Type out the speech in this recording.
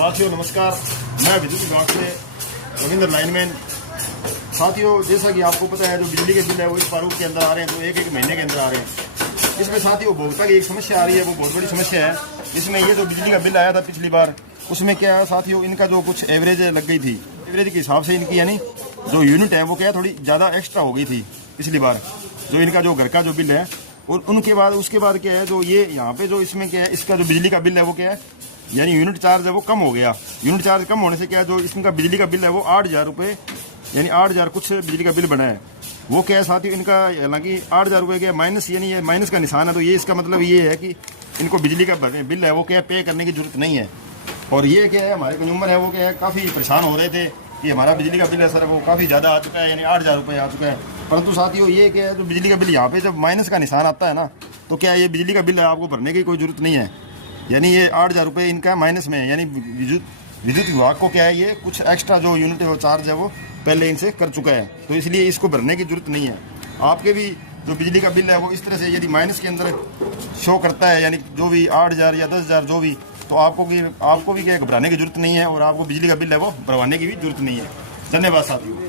साथियों नमस्कार, मैं विद्युत विभाग से रविंद्र लाइनमैन। साथियों, जैसा कि आपको पता है जो बिजली के बिल है वो इस प्रारूप के अंदर आ रहे हैं, तो एक महीने के अंदर आ रहे हैं। इसमें साथियों उपभोक्ता की एक समस्या आ रही है, वो बहुत बड़ी समस्या है। इसमें ये जो बिजली का बिल आया था पिछली बार, उसमें क्या है साथियों, इनका जो कुछ एवरेज लग गई थी, एवरेज के हिसाब से इनकी यानी जो यूनिट है वो क्या है थोड़ी ज़्यादा एक्स्ट्रा हो गई थी पिछली बार, जो इनका जो घर का जो बिल है। और उनके बाद उसके बाद क्या है जो ये यहाँ पे जो इसमें क्या है, इसका जो बिजली का बिल है वो क्या है यानी यूनिट चार्ज है वो कम हो गया। यूनिट चार्ज कम होने से क्या है जो इसका बिजली का बिल है वो 8,000 रुपये यानी 8,000 कुछ बिजली का बिल बना है। वो क्या है साथियों, इनका हालांकि 8,000 रुपये के माइनस यानी ये माइनस का निशान है, तो ये इसका मतलब ये है कि इनको बिजली का बिल है वो क्या पे करने की जरूरत नहीं है। और ये क्या है हमारे कंज्यूमर है वो क्या है काफ़ी परेशान हो रहे थे कि हमारा बिजली का बिल है सर वो काफ़ी ज़्यादा आ चुका है, यानी 8,000 रुपये आ चुका है। परंतु साथियों ये क्या है जो बिजली का बिल यहाँ पे जब माइनस का निशान आता है ना, तो क्या ये बिजली का बिल है आपको भरने की कोई ज़रूरत नहीं है। यानी ये 8,000 रुपये इनका माइनस में है, यानी विद्युत विभाग को क्या है ये कुछ एक्स्ट्रा जो यूनिट है चार्ज है वो पहले इनसे कर चुका है, तो इसलिए इसको भरने की जरूरत नहीं है। आपके भी जो बिजली का बिल है वो इस तरह से यदि माइनस के अंदर शो करता है, यानी जो भी 8,000 या 10,000 जो भी, तो आपको भी क्या घबराने की जरूरत नहीं है और आपको बिजली का बिल है वो भरवाने की भी जरूरत नहीं है। धन्यवाद साथियों।